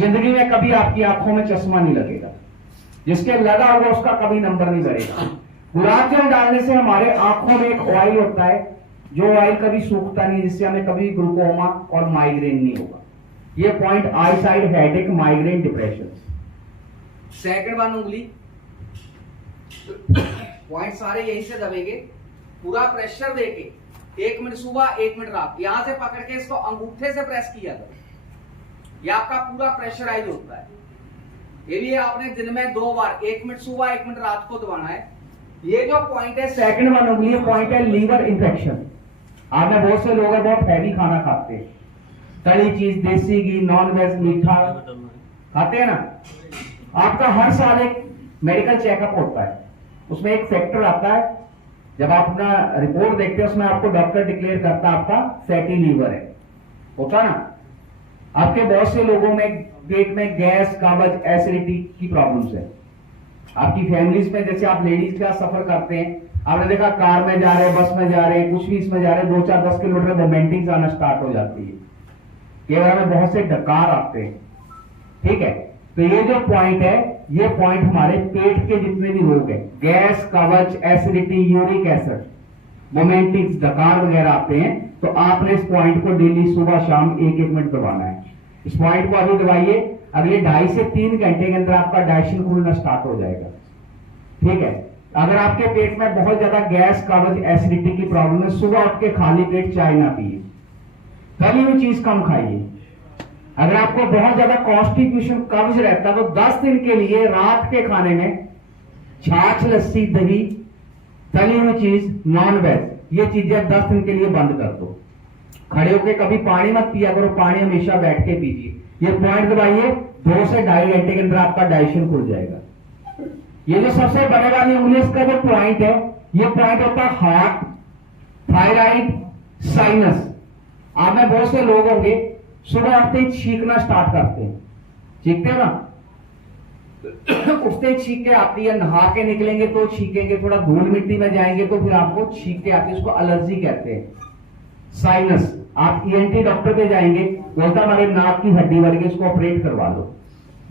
जिंदगी में कभी आपकी आंखों में चश्मा नहीं लगेगा, जिसके लगा होगा उसका कभी नंबर नहीं बढ़ेगा। गुलाब जल डालने से हमारे आंखों में एक ऑयल होता है, जो ऑयल कभी सूखता नहीं, जिससे हमें कभी ग्लूकोमा और माइग्रेन नहीं होगा। ये point I side headache, migraine, depression. Second one उंगली, पॉइंट सारे यहीं से दबेंगे, पूरा प्रेशर देके 1 मिनट सुबह 1 मिनट रात, यहां से पकड़ के इसको अंगूठे से प्रेस किया था, ये आपका पूरा प्रेशराइज होता है। ये भी आपने दिन में 2 बार 1 मिनट सुबह 1 मिनट रात को दबाना है। ये जो पॉइंट है सेकंड वन उंगली, पॉइंट है लीवर इंफेक्शन। आपने बहुत से लोग बहुत हैवी खाना खाते हैं, तली चीज, देसी घी, नॉन वेज, मीठा खाते हैं ना। आपका हर साल एक मेडिकल चेकअप होता है, उसमें एक फैक्टर आता है, जब आप अपना रिपोर्ट देखते हैं उसमें आपको डॉक्टर डिक्लेयर करता है आपका फैटी लीवर है, होता ना। आपके बहुत से लोगों में पेट में गैस, कब्ज, एसिडिटी की प्रॉब्लम्स है। आपकी फैमिलीज में जैसे आप लेडीज का सफर करते हैं, आपने देखा कार में जा रहे हैं, बस में जा रहे हैं, कुछ भी इसमें जा रहे हैं, 2-4-10 किलोमीटर वोमिटिंग आना स्टार्ट हो जाती है, केवल में बहुत से डकार आते हैं, ठीक है। तो ये जो पॉइंट है, ये पॉइंट हमारे पेट के जितने भी रोग है, गैस, कब्ज, एसिडिटी, यूरिक एसिड, वोमिटिंग, डकार वगैरह आते हैं, तो आपने इस पॉइंट को डेली सुबह शाम 1-1 मिनट दबाना है। इस पॉइंट को अभी दबाइए, अगले 2.5 से 3 घंटे के अंदर आपका डाइजेशन खुलना स्टार्ट हो जाएगा, ठीक है। अगर आपके पेट में बहुत ज्यादा गैस, कब्ज, एसिडिटी की प्रॉब्लम है, सुबह उठ के खाली पेट चाय ना पिए, तली हुई चीज कम खाइए। अगर आपको बहुत ज्यादा कॉन्स्टिट्यूशन, कब्ज रहता है, तो 10 दिन के लिए रात के खाने में छाछ, लस्सी, दही, तली हुई चीज, नॉन वेज, ये चीजें 10 दिन के लिए बंद कर दो। खड़े होके कभी पानी मत पिया करो, पानी हमेशा बैठ के पीजिए। ये पॉइंट दबाइए, 2 से 2.5 घंटे के अंदर आपका डाइजेशन खुल जाएगा। ये जो सबसे बड़े वाली उंगली, इसका जो पॉइंट है, ये पॉइंट होता है हार्ट, थायराइड, साइनस। आप में बहुत से लोग होंगे सुबह उठते ही छींकना स्टार्ट करते हैं, छींकते हैं ना, उठते ही छींक के आती है, नहा के निकलेंगे तो छींकेंगे, थोड़ा धूल मिट्टी में जाएंगे तो फिर आपको छींक के आती है, उसको एलर्जी कहते हैं। साइनस, आप ईएनटी डॉक्टर पे जाएंगे, बोलता हमारे नाक की हड्डी वर्ग, इसको ऑपरेट करवा लो।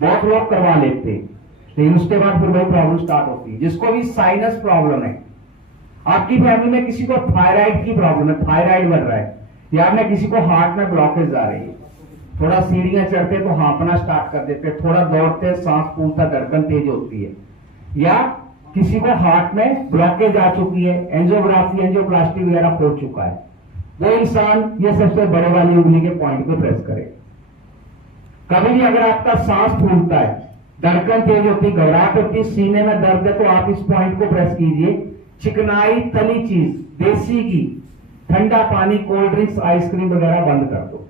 बहुत लोग करवा लेते हैं, लेकिन उसके बाद फिर वही प्रॉब्लम स्टार्ट होती है। जिसको भी साइनस प्रॉब्लम है, आपकी फैमिली में किसी को थायराइड की प्रॉब्लम है, थायराइड बढ़ रहा है, या आपने किसी को हार्ट में ब्लॉकेज आ रही है, थोड़ा सीढ़ियां चढ़ते तो हाँफना स्टार्ट कर देते, थोड़ा दौड़ते सांस फूलता, धड़कन तेज होती है, या किसी को हार्ट में ब्लॉकेज आ चुकी है, एंजियोग्राफी, एंजियोप्लास्टी वगैरह हो चुका है, वो इंसान ये सबसे बड़े वाली उंगली के पॉइंट को प्रेस करे। कभी भी अगर आपका सांस फूलता है, धड़कन तेज होती है, घबराहट होती है, सीने में दर्द है, तो आप इस पॉइंट को प्रेस कीजिए। चिकनाई, तली चीज, देसी घी, ठंडा पानी, कोल्ड ड्रिंक्स, आइसक्रीम वगैरह बंद कर दो,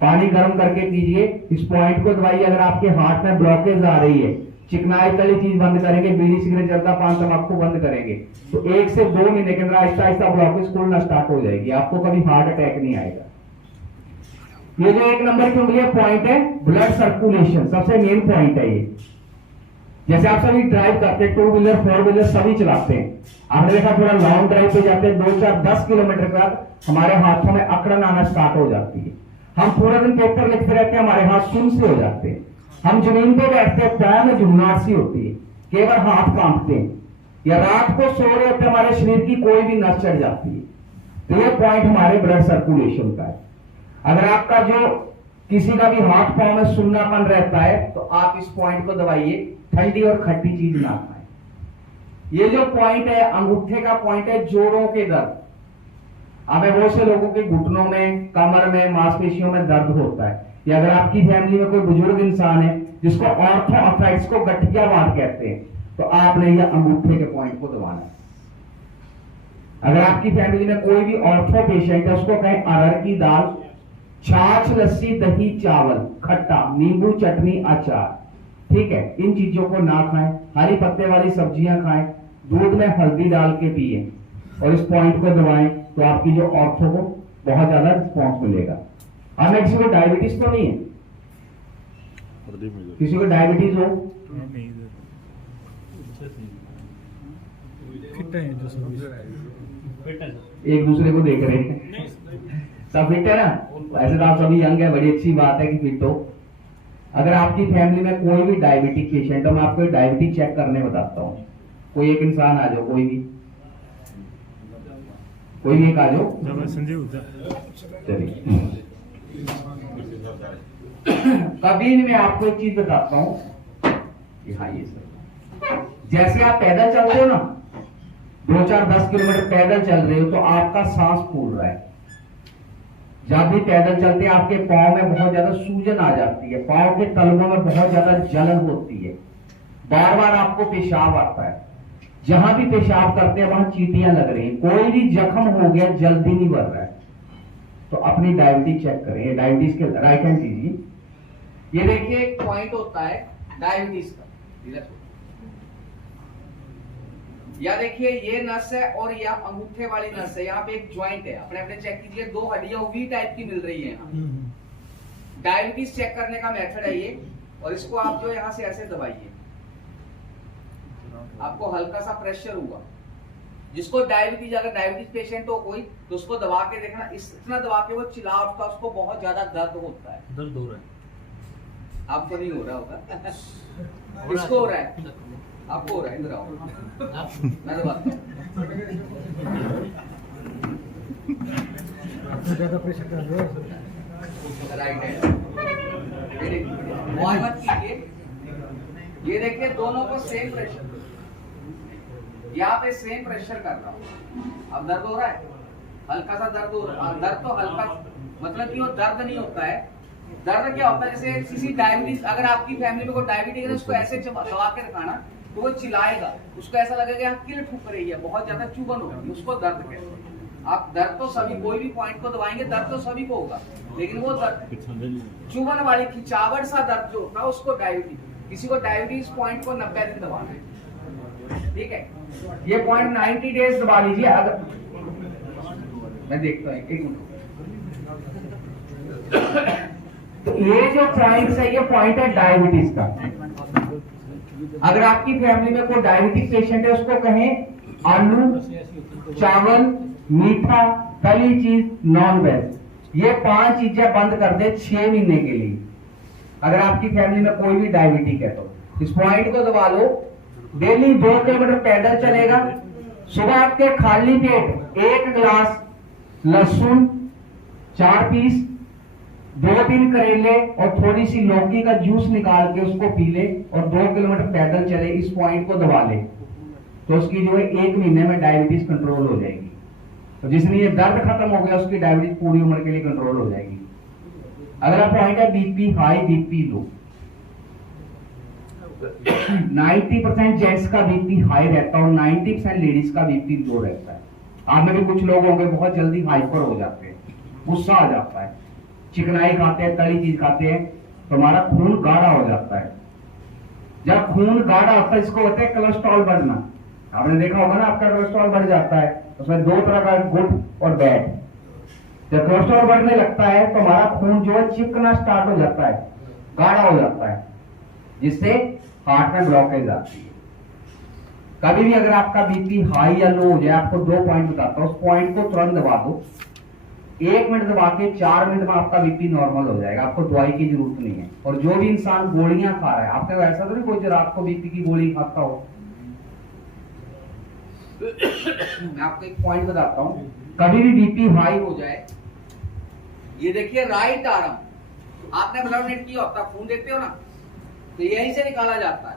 पानी गर्म करके पीजिए। इस पॉइंट को दबाइए। अगर आपके हार्ट में ब्लॉकेज आ रही है, चिकनाई, तली चीज बंद करेंगे, बीड़ी, सिगरेट, जर्दा, पान, तंबाकू बंद करेंगे, तो 1 से 2 महीने के अंदर आहिस्ता आहिस्ता ब्लॉकेज खुलना स्टार्ट हो जाएगी, आपको कभी हार्ट अटैक नहीं आएगा। ये जो 1 नंबर की उंगली पॉइंट है, ब्लड सर्कुलेशन, सबसे मेन पॉइंट है ये। जैसे आप सभी ड्राइव करते हैं, 2 व्हीलर 4 व्हीलर सभी चलाते हैं, आपने देखा थोड़ा लॉन्ग ड्राइव पे जाते हैं, 2-4-10 किलोमीटर का हमारे हाथों में अकड़न आना स्टार्ट हो जाती है। हम पूरा दिन पेपर लिखते रहते हैं, हमारे हाथ सुन से हो जाते हैं। हम जमीन पे बैठते हैं, पैर में झुमनाट सी होती है, केवल हाथ कांपते हैं, या रात को सो रहे होते हमारे शरीर की कोई भी नस चढ़ जाती है। तो ये पॉइंट हमारे ब्लड सर्कुलेशन का है। अगर आपका जो किसी का भी हाथ पांव में सुन्नापन रहता है, तो आप इस पॉइंट को दबाइए, ठंडी और खट्टी चीज ना खाएं। ये जो पॉइंट है, अंगूठे का पॉइंट है, जोड़ों के दर्द। हमें बहुत से लोगों के घुटनों में, कमर में, मांसपेशियों में दर्द होता है, या अगर आपकी फैमिली में कोई बुजुर्ग इंसान है जिसको ऑर्थोआर्थराइटिस को गठियावाद कहते हैं, तो आपने यह अंगूठे के पॉइंट को दबाना है। अगर आपकी फैमिली में कोई भी ऑर्थो पेशेंट है, उसको कहें अरहर की दाल, छाछ, लस्सी, दही, चावल, खट्टा, नींबू, चटनी, अचार, ठीक है, इन चीजों को ना खाएं। हरी पत्ते वाली सब्जियां खाएं, दूध में हल्दी डाल के पिए, और इस पॉइंट को दबाएं, तो आपकी जो ऑर्थो को बहुत ज्यादा रिस्पॉन्स मिलेगा। हमें किसी को डायबिटीज तो नहीं है, किसी को डायबिटीज हो, एक दूसरे को देख रहे हैं, सब फिट है ना? ऐसे तो आप सभी यंग है, बड़ी अच्छी बात है कि फिट हो। अगर आपकी फैमिली में कोई भी डायबिटिक पेशेंट है, मैं आपको डायबिटिक चेक करने बताता हूँ। कोई एक इंसान आ जाओ, कोई भी एक आ जाओ। चलिए कभी भी मैं आपको एक चीज बताता हूँ, हाँ ये सर, जैसे आप पैदल चलते हो ना, 2-4-10 किलोमीटर पैदल चल रहे हो तो आपका सांस फूल रहा है। जब भी पैदल चलते हैं आपके पाँव में बहुत ज्यादा सूजन आ जाती है, पाँव के तलवों में बहुत ज्यादा जलन होती है, बार बार आपको पेशाब आता है, जहां भी पेशाब करते हैं वहां चींटियां लग रही हैं, कोई भी जख्म हो गया जल्दी नहीं बढ़ रहा है, तो अपनी डायबिटीज चेक करें। डायबिटीज के राइट हैंड कीजिए, ये देखिए एक पॉइंट होता है डायबिटीज का, या देखिए ये नस है और या अंगूठे वाली नस है, यहाँ पे एक ज्वाइंट है, अपने अपने चेक कीजिए, 2 हड्डियां वी टाइप की मिल रही है। डायबिटीज चेक करने का मेथड है ये, और इसको आप जो यहाँ से ऐसे दबाइए, आपको हल्का सा प्रेशर होगा। जिसको डायबिटीज, अगर डायबिटीज पेशेंट हो कोई, तो उसको दबा के देखना, इतना दबा के वो चिल्ला उठता, उसको बहुत ज्यादा दर्द होता है। दर्द हो रहा है, आपको नहीं हो रहा होगा, किसको हो रहा है? आपको हो रहा है, इधर आओ, मैं दबाता हूं। ज्यादा प्रेशर कर रहे हो, राइट हैंड मत कीजिए, ये देखिए दोनों को सेम प्रेशर, यहाँ पे सेम प्रेशर कर रहा हूँ। अब दर्द हो रहा है, हल्का सा दर्द हो रहा है, दर्द तो हल्का, मतलब कि वो दर्द नहीं होता है। दर्द क्या होता है, जैसे किसी डायबिटीज, अगर आपकी फैमिली में कोई डायबिटीज है, उसको ऐसे दबा के रखाना तो वो चिल्लाएगा, उसको ऐसा लगेगा यहाँ किल ठुक रही है, बहुत ज्यादा चुभन होगी, उसको दर्द कहते हैं। आप दर्द तो सभी, कोई भी पॉइंट को दबाएंगे दर्द तो सभी को होगा, लेकिन वो दर्द चुभन वाली खिंचावट सा दर्द जो होता है उसको डायबिटीज, किसी को डायबिटीज पॉइंट को 90 दिन दबाना है, ठीक है। ये पॉइंट 90 डेज दबा लीजिए। अगर मैं देखता हूँ, एक मिनट, तो ये जो पॉइंट है, ये पॉइंट है डायबिटीज का। अगर आपकी फैमिली में कोई डायबिटिक पेशेंट है, उसको कहें आलू, चावल, मीठा, तली चीज, नॉन वेज, ये 5 चीजें बंद कर दे 6 महीने के लिए। अगर आपकी फैमिली में कोई भी डायबिटिक है तो इस पॉइंट को दबा लो। डेली 2 किलोमीटर पैदल चलेगा। सुबह आपके खाली पेट 1 गिलास लहसुन, 4 पीस, 2-3 करेले और थोड़ी सी लौकी का जूस निकाल के उसको पी ले और 2 किलोमीटर पैदल चले, इस पॉइंट को दबा ले, तो उसकी जो है 1 महीने में डायबिटीज कंट्रोल हो जाएगी। तो जिसने ये दर्द खत्म हो गया, उसकी डायबिटीज पूरी उम्र के लिए कंट्रोल हो जाएगी। अगला पॉइंट है BP high, BP low. 90% gents का बीपी हाई रहता है और 90% लेडीज का बीपी लो रहता है। आप में भी कुछ लोग होंगे बहुत जल्दी हाइपर हो जाते हैं, गुस्सा आ जाता है, चिकनाई खाते हैं, तली चीज खाते हैं, तो हमारा खून गाढ़ा हो जाता है। जब खून गाढ़ा होता है, इसको होता है कोलेस्ट्रॉल बढ़ना। आपने देखा होगा ना, आपका कोलेस्ट्रॉल बढ़ जाता है, उसमें 2 तरह का, गुड और बैड। जब कोलेस्ट्रॉल बढ़ने लगता है तो हमारा खून जो है चिपकना स्टार्ट हो जाता है, गाढ़ा हो जाता है, जिससे हार्ट में ब्लॉकेज आती है। कभी भी अगर आपका बीपी हाई या लो हो जाए, आपको 2 पॉइंट बताता हूं, उस पॉइंट को तुरंत दबा दो। 1 मिनट दबा के 4 मिनट में आपका बीपी नॉर्मल हो जाएगा, आपको दवाई की जरूरत नहीं है। और जो भी इंसान गोलियां खा रहा है, आपने ऐसा तो नहीं कोई रात को बीपी की गोली खाता हो। मैं आपको एक पॉइंट बताता हूं, कभी भी बीपी हाई हो जाए, ये देखिए राइट आर्म, आपने ब्लड डोनेट किया होता, खून देखते हो ना, तो यहीं से निकाला जाता है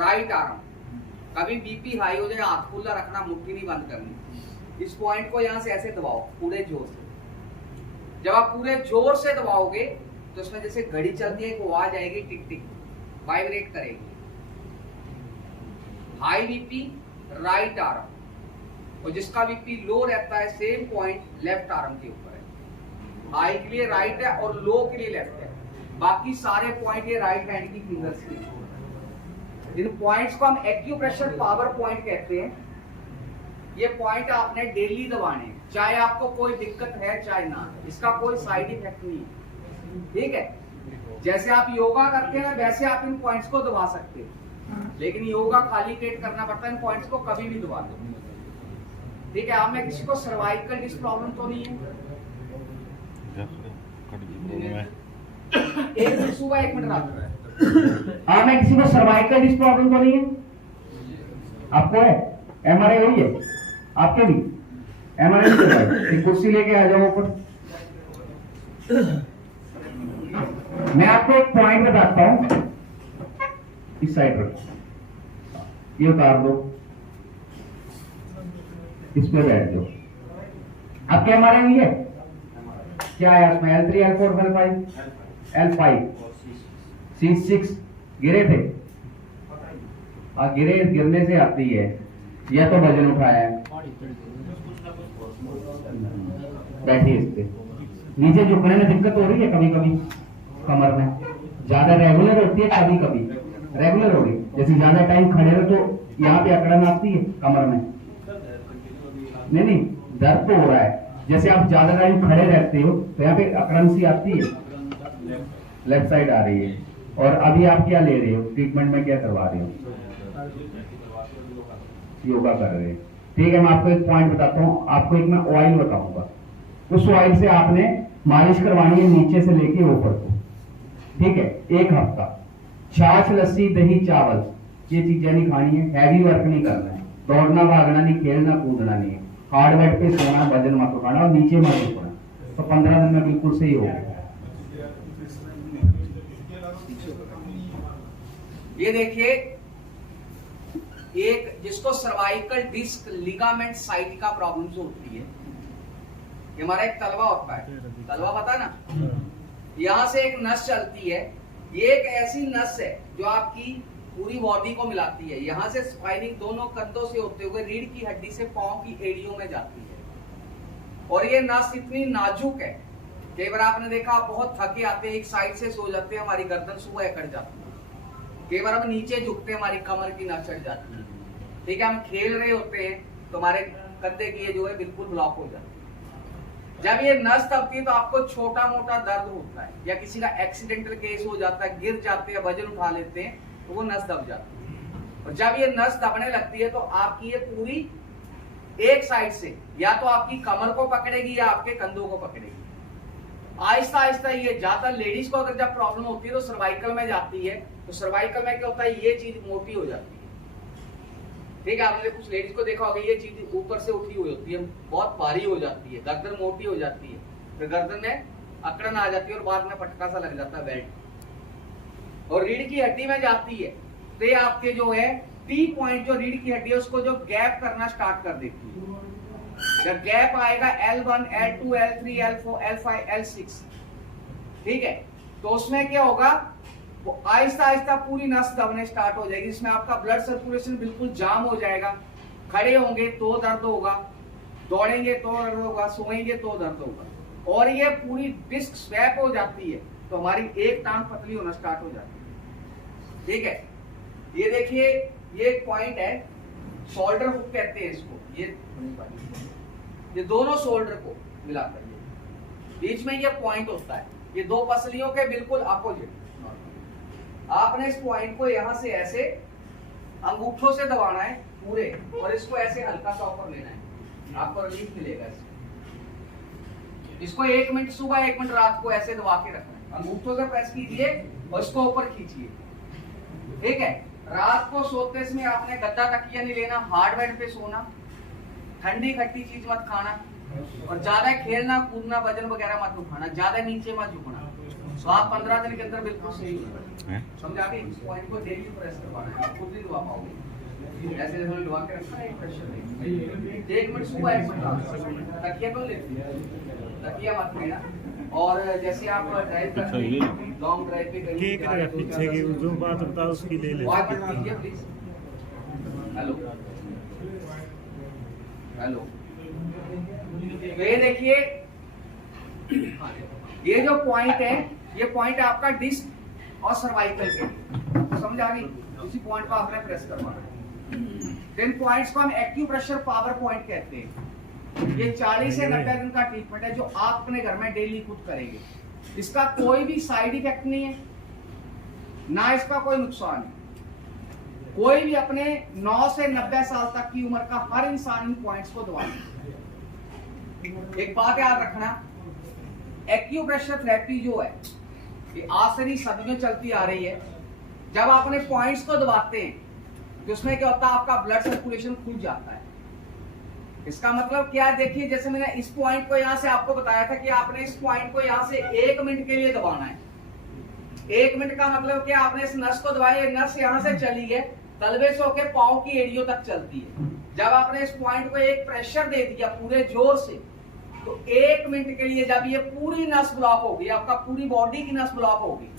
राइट आर्म। कभी बीपी हाई हो जाए, हाथ खुला रखना, मुट्ठी नहीं बंद करनी। इस पॉइंट को यहां से ऐसे दबाओ पूरे जोर से। जब आप पूरे जोर से दबाओगे तो इसमें जैसे घड़ी चलती है, एक आवाज आएगी, टिक टिक, वाइब्रेट करेगी। हाई बीपी राइट आर्म, और जिसका बीपी लो रहता है, सेम पॉइंट लेफ्ट आर्म के ऊपर है। हाई के लिए राइट है और लो के लिए लेफ्ट है, बाकी सारे पॉइंट ये राइट हैंड की फिंगर्स के। इन पॉइंट्स को हम एक्यूप्रेशर पावर पॉइंट कहते हैं। ये पॉइंट आपने डेली दबाने, चाहे आपको कोई दिक्कत है चाहे ना, इसका कोई साइड इफेक्ट नहीं है, ठीक है। जैसे आप योगा करते हैं वैसे आप इन पॉइंट्स को दबा सकते हैं, लेकिन योगा खाली पेट करना पड़ता है, इन पॉइंट्स को कभी भी दबा दो, ठीक है। आप में किसी को सर्वाइकल डिस्क प्रॉब्लम तो नहीं है? एक मिनट सुबह, एक मिनट रात को। हाँ, मैं किसी को सर्वाइकल डिस्क प्रॉब्लम तो नहीं है? आपको है? एमआरआई हुई है आपके भी? एमआरआई नहीं करवाई? एक कुर्सी लेके आ जाओ ऊपर। मैं आपको एक पॉइंट बताता हूं, इस साइड रखो, ये उतार दो, इस पे बैठ जाओ। अब क्या हमारे हुई है? क्या है उसमें? L3, L4, L5, L5, C6 गिरे थे? गिरने से आती है, या तो वजन उठाया है। बैठिए इस पे। नीचे झुकने में दिक्कत हो रही है कभी कभी कमर में? ज्यादा रेगुलर होती है, कभी कभी रेगुलर हो रही, जैसे ज्यादा टाइम खड़े रहो तो यहाँ पे अकड़न आती है कमर में? नहीं, दर्द तो हो रहा है। जैसे आप ज्यादा टाइम खड़े रहते हो तो यहाँ पे अकड़न सी आती है, लेफ्ट साइड आ रही है। और अभी आप क्या ले रहे हो ट्रीटमेंट में? क्या करवा रहे हो? योगा कर रहे हैं, ठीक है। मैं आपको एक पॉइंट बताता हूँ, आपको एक मैं ऑयल बताऊंगा। उस ऑयल से आपने मालिश करवानी है नीचे से लेके ऊपर को, ठीक है? 1 हफ्ता। छाछ, लस्सी, दही, चावल, ये चीजें नहीं खानी है। हैवी वर्क नहीं करना है, दौड़ना भागना नहीं, खेलना कूदना नहीं है। हार्ड बेड पे सोना, वजन मत उठाना और नीचे मत झुकना। तो 15 दिन में बिल्कुल सही होगा। ये देखिए, एक जिसको cervical disc ligament sciatica problems होती है, ये हमारा एक तलवा होता है, तलवा पता है ना? यहां से एक नस चलती है, ये एक ऐसी नस है जो आपकी पूरी बॉडी को मिलाती है। यहां से स्पाइनिंग दोनों कंधों से होते हुए रीढ़ की हड्डी से पांव की एड़ियों में जाती है। और ये नस इतनी नाजुक है, कई बार आपने देखा आप बहुत थके आते हैं, एक साइड से सो जाते हैं, हमारी गर्दन सुबह अकड़ जाती है। कई बार हम नीचे झुकते हैं, हमारी कमर की नस चढ़ जाती है, ठीक है? हम खेल रहे होते हैं तो हमारे कंधे की ये जो है बिल्कुल ब्लॉक हो जाती है। जब ये नस दबती है तो आपको छोटा मोटा दर्द होता है, या किसी का एक्सीडेंटल केस हो जाता है, गिर जाते हैं, वजन उठा लेते हैं तो वो नस दब जाती है। और जब ये नस दबने लगती है तो आपकी ये पूरी एक साइड से या तो आपकी कमर को पकड़ेगी या आपके कंधों को पकड़ेगी। आहिस्ता आहिस्ता ये ज्यादा लेडीज को अगर जब प्रॉब्लम होती है तो सर्वाइकल में जाती है। तो सर्वाइकल में क्या होता है, ये चीज मोटी हो जाती है, ठीक है? आपने कुछ लेडीज को देखा होगा, ये चीज ऊपर से उठी हुई होती है, बहुत भारी हो जाती है, गर्दन मोटी हो जाती है, फिर गर्दन में अकड़न आ जाती है और बाद में पटका सा लग जाता है बेल्ट, और रीढ़ की हड्डी में जाती है तो ये आपके जो है टी पॉइंट, जो रीढ़ की हड्डी है उसको जो गैप करना स्टार्ट कर देती है। जब गैप आएगा L1, L2, L3, L4, L5, L6, ठीक है? तो उसमें क्या होगा, वो आहिस्ता आहिस्ता पूरी नस दबने स्टार्ट हो जाएगी, जिसमें आपका ब्लड सर्कुलेशन बिल्कुल जाम हो जाएगा। खड़े होंगे तो दर्द होगा, दौड़ेंगे तो दर्द होगा, सोएंगे तो दर्द होगा। और ये पूरी डिस्क स्वैप हो जाती है तो हमारी एक टांग पतली होना स्टार्ट हो जाती है, ठीक है? ये देखिए, ये एक पॉइंट है, शोल्डर हुक कहते हैं इसको। ये दोनों शोल्डर को मिलाकर बीच में ये पॉइंट होता है, ये दो पसलियों के बिल्कुल अपोजिट। आपने इस पॉइंट को यहां से ऐसे अंगूठों से दबाना है पूरे, और इसको ऐसे हल्का सा ऊपर लेना है, आपको रिलीफ मिलेगा इसको 1 मिनट सुबह 1 मिनट रात को ऐसे दबा के रखना है, अंगूठों से प्रेस कीजिए और इसको ऊपर खींचिए, ठीक है? रात को सोते समय आपने गद्दा तकिया नहीं लेना, हार्ड बेड पे सोना, ठंडी खट्टी चीज मत खाना, और ज्यादा खेलना कूदना, वजन वगैरह मत उठाना, ज्यादा नीचे मत झुकना। तो आप 15 दिन के अंदर बिल्कुल सही हो, समझा? के इस पॉइंट को डेली प्रेस करवाना है, खुद नहीं दबा पाओगे, ऐसे जैसे दबा के रखना है, प्रेशर नहीं। 1 मिनट सुबह 1 मिनट रात, तकिया तो ले, तकिया मत लेना। और जैसे आप ड्राइव करते हैं, लॉन्ग ड्राइव पे कहीं पीछे की जो बात बताओ उसकी ले ले। प्लीज। हेलो हेलो, ये देखिए, ये जो पॉइंट है, ये पॉइंट है आपका डिस्क और सर्वाइकल के, समझ आ गई? उसी पॉइंट को आपने प्रेस करवाना है। 10 पॉइंट्स को हम एक्यूप्रेशर पावर पॉइंट कहते हैं। ये 40 से 90 दिन का ट्रीटमेंट है जो आप अपने घर में डेली खुद करेंगे। इसका कोई भी साइड इफेक्ट नहीं है, ना इसका कोई नुकसान है। कोई भी अपने 9 से 90 साल तक की उम्र का हर इंसान इन पॉइंट्स को दबाए। एक बात याद रखना, एक्यूप्रेशर थेरेपी जो है ये आज से नहीं सदियों चलती आ रही है। जब आप अपने पॉइंट्स को दबाते हैं तो उसमें क्या होता है, आपका ब्लड सर्कुलेशन खुल जाता है। इसका मतलब क्या है, देखिए जैसे मैंने इस पॉइंट को यहां से आपको बताया था कि आपने इस पॉइंट को यहां से 1 मिनट के लिए दबाना है। 1 मिनट का मतलब क्या, आपने इस नस को दबाया, नस यहां से चली है, तलवे से होकर पांव की एड़ियों तक चलती है। जब आपने इस पॉइंट को एक प्रेशर दे दिया पूरे जोर से, तो 1 मिनट के लिए जब ये पूरी नस ब्लॉक होगी, आपका पूरी बॉडी की नस ब्लॉक होगी,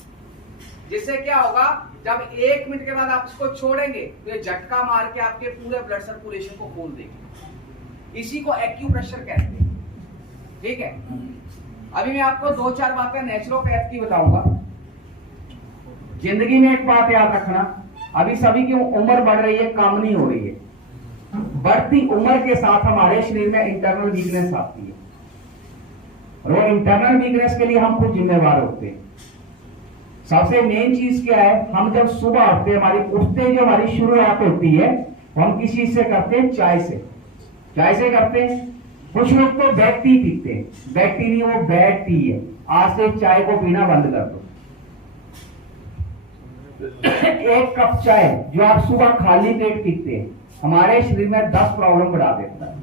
जिससे क्या होगा, जब 1 मिनट के बाद आप इसको छोड़ेंगे तो ये झटका मार के आपके पूरे ब्लड सर्कुलेशन को खोल देगी। इसी को एक्यूप्रेशर कहते हैं। ठीक है, अभी मैं आपको 2-4 बातें नेचुरोपैथ की बताऊंगा। जिंदगी में एक बात याद रखना, अभी सभी की उम्र बढ़ रही है, कम नहीं हो रही है। बढ़ती उम्र के साथ हमारे शरीर में इंटरनल वीकनेस आती है, और वो इंटरनल वीकनेस के लिए हम खुद जिम्मेवार होते हैं। सबसे मेन चीज क्या है, हम जब सुबह उठते हैं, हमारी उठते जो हमारी शुरुआत होती है, हम किस चीज से करते हैं, चाय से। चाय से करते हैं। कुछ लोग तो बैड टी पीते हैं, बैड टी नहीं, वो बैड टी है। आज से चाय को पीना बंद कर दो। एक कप चाय जो आप सुबह खाली पेट पीते हैं, हमारे शरीर में 10 प्रॉब्लम बढ़ा देता है।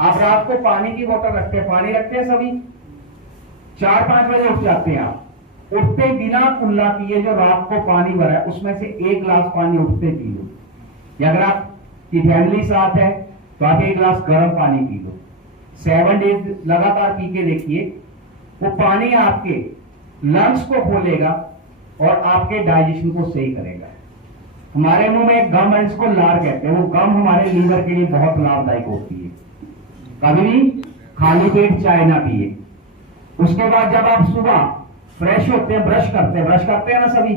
आप रात को पानी की बोतल रखते हैं, पानी रखते हैं सभी, 4-5 बजे उठ जाते हैं। आप उठते बिना कुल्ला किए जो रात को पानी भरा है, उसमें से 1 गिलास पानी उठते पी लो। या अगर आपकी फैमिली साथ है तो आप 1 गिलास गर्म पानी पी लो। 7 डेज लगातार पी के देखिए, वो पानी आपके लंग्स को खोलेगा और आपके डाइजेशन को सही करेगा। हमारे मुंह में एक गम है, इसको लार कहते हैं। वो गम हमारे लीवर के लिए बहुत लाभदायक होती है। कभी भी खाली पेट चाय ना पिए। उसके बाद जब आप सुबह फ्रेश होते हैं, ब्रश करते हैं ना सभी,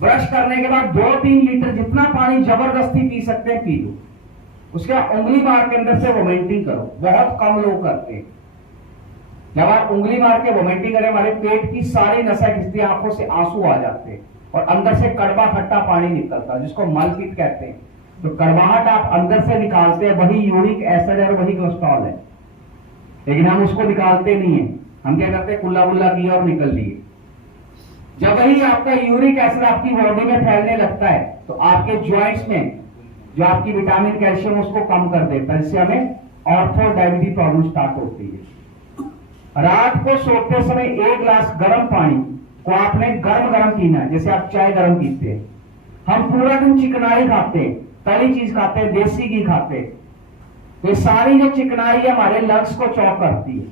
ब्रश करने के बाद 2-3 लीटर जितना पानी जबरदस्ती पी सकते हैं पी लो। उसके बाद उंगली मार के अंदर से वोमिटिंग करो। बहुत कम लोग करते हैं। जब आप उंगली मार के वोमिटिंग करें, हमारे पेट की सारी नसें खिंचती, आंखों से आंसू आ जाते हैं और अंदर से कड़वा खट्टा पानी निकलता है, जिसको मलपित्त कहते हैं। तो कड़वाहट आप अंदर से निकालते हैं, वही यूरिक एसिड और वही कोलेस्ट्रॉल है, लेकिन हम उसको निकालते नहीं है। हम क्या करते हैं, कुल्ला बुल्ला किया और निकल लिए। जब ही आपका यूरिक एसिड आपकी बॉडी में फैलने लगता है, तो आपके ज्वाइंट्स में जो आपकी विटामिन कैल्शियम उसको कम कर देता है, जिससे हमें ऑर्थो डायबिटीज प्रॉब्लम स्टार्ट होती है। रात को सोते समय 1 गिलास गर्म पानी को आपने गर्म पीना है, जैसे आप चाय गर्म पीते हैं। हम पूरा दिन चिकनाई खाते हैं, तली चीज खाते हैं, देसी घी खाते हैं, तो सारी जो चिकनाई है हमारे लंग्स को चौक करती है,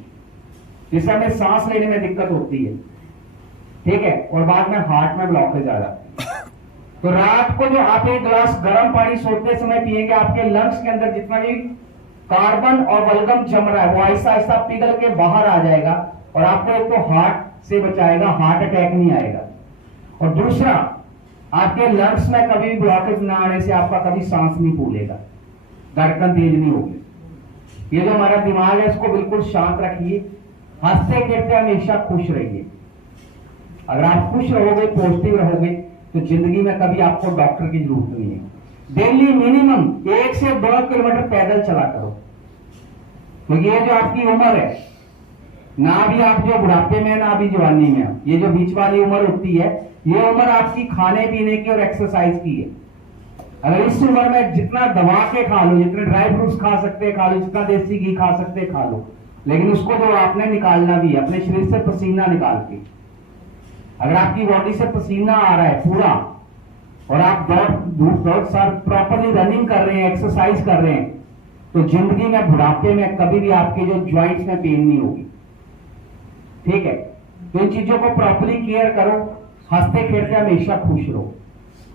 जिससे हमें सांस लेने में दिक्कत होती है। ठीक है, और बाद में हार्ट में ब्लॉकेज आ जाती है। तो रात को जो आप 1 गिलास गर्म पानी सोते समय पिएंगे, आपके लंग्स के अंदर जितना भी कार्बन और बलगम जम रहा है वो आहिस्ता आहिस्ता पिघल के बाहर आ जाएगा, और आपको एक तो हार्ट से बचाएगा, हार्ट अटैक नहीं आएगा, और दूसरा आपके लंग्स में कभी भी ब्लॉकेज ना आने से आपका कभी सांस नहीं फूलेगा, धड़कन तेज नहीं होगी। ये जो हमारा दिमाग है इसको बिल्कुल शांत रखिए, हंसते खेलते हमेशा खुश रहिए। अगर आप खुश रहोगे, पॉजिटिव रहोगे, तो जिंदगी में कभी आपको डॉक्टर की जरूरत नहीं है। डेली मिनिमम 1 से 2 किलोमीटर पैदल चला करो, क्योंकि ये जो आपकी उम्र है, ना भी आप जो बुढ़ापे में ना अभी जवानी में, ये जो बीच वाली उम्र होती है, ये उम्र आपकी खाने पीने की और एक्सरसाइज की है। अगर इस उम्र में जितना दबा के खा लो, जितने ड्राई फ्रूट्स खा सकते खा लो, जितना देसी घी खा सकते खा लो, लेकिन उसको जो आपने निकालना भी है अपने शरीर से पसीना निकाल के। अगर आपकी बॉडी से पसीना आ रहा है पूरा, और आप दौड़ प्रॉपरली रनिंग कर रहे हैं, एक्सरसाइज कर रहे हैं, तो जिंदगी में बुढ़ापे में कभी भी आपके जो ज्वाइंट्स में पेन नहीं होगी। ठीक है, तो इन चीजों को प्रॉपरली केयर करो, हंसते खेलते हमेशा खुश रहो।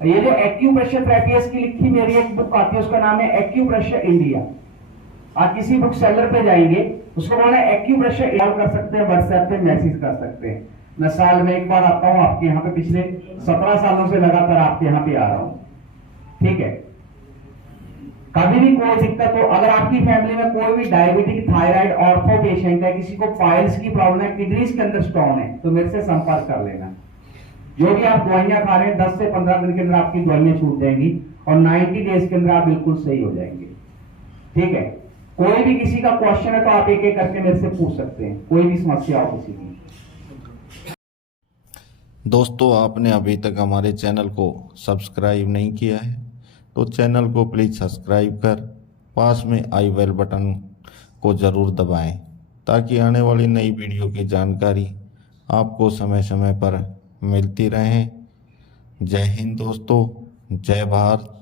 ये जो एक्यूप्रेशर थेरेपी की लिखी मेरी एक बुक आती है, उसका नाम है एक्यूप्रेशर इंडिया। आप किसी बुक सेलर पे जाएंगे, उसको बोलना एक्यूप्रेशर कॉल कर सकते हैं, व्हाट्सएप पे मैसेज कर सकते हैं। मैं साल में एक बार आता हूं आपके यहाँ पे, पिछले 17 सालों से लगातार आपके यहाँ पे आ रहा हूं। ठीक है, कभी भी कोई दिक्कत हो, अगर आपकी फैमिली में कोई भी डायबिटिक, थायराइड, ऑर्थो पेशेंट है, किसी को पाइल्स की प्रॉब्लम है, किडनीज के अंदर स्टोन है, तो मेरे से संपर्क कर लेना। जो भी आप दवाइयां खा रहे हैं, 10 से 15 दिन के अंदर आपकी दवाइयां छूट जाएंगी, और 90 डेज के अंदर आप बिल्कुल सही हो जाएंगे। ठीक है, कोई भी किसी का क्वेश्चन है तो आप एक एक करके मेरे से पूछ सकते हैं, कोई भी समस्या हो किसी की। दोस्तों, आपने अभी तक हमारे चैनल को सब्सक्राइब नहीं किया है तो चैनल को प्लीज़ सब्सक्राइब कर पास में आई बेल बटन को ज़रूर दबाएं ताकि आने वाली नई वीडियो की जानकारी आपको समय समय पर मिलती रहे। जय हिंद दोस्तों, जय भारत।